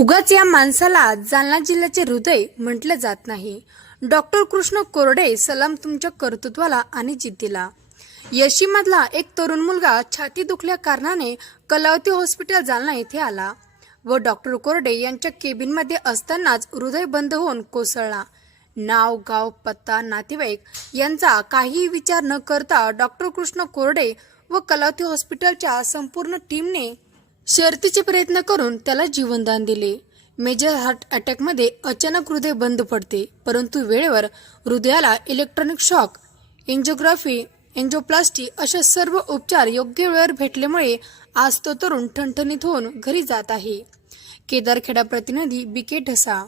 उगाच या माणसाला जालना जिल्ह्याचे हृदय म्हटलं जात नाही. डॉक्टर कृष्ण कोरडे सलाम तुमच्या कर्तृत्वाला आणि जिद्दीला. यशीमधला एक तरुण मुलगा छाती दुखल्या कारणाने कलावती हॉस्पिटल जालना येथे आला व डॉक्टर कोरडे यांच्या केबिनमध्ये असतानाच हृदय बंद होऊन कोसळला. नाव गाव पत्ता नातेवाईक यांचा काहीही विचार न करता डॉक्टर कृष्ण कोरडे व कलावती हॉस्पिटलच्या संपूर्ण टीमने शर्तीचे प्रयत्न करून त्याला जीवनदान दिले. मेजर हार्ट अटॅकमध्ये अचानक हृदय बंद पडते परंतु वेळेवर हृदयाला इलेक्ट्रॉनिक शॉक एन्जिओग्राफी एंजोप्लास्टी अशा सर्व उपचार योग्य वेळेवर भेटल्यामुळे आज तो तरुण ठणठणीत होऊन घरी जात आहे. केदारखेडा प्रतिनिधी बी के ढसा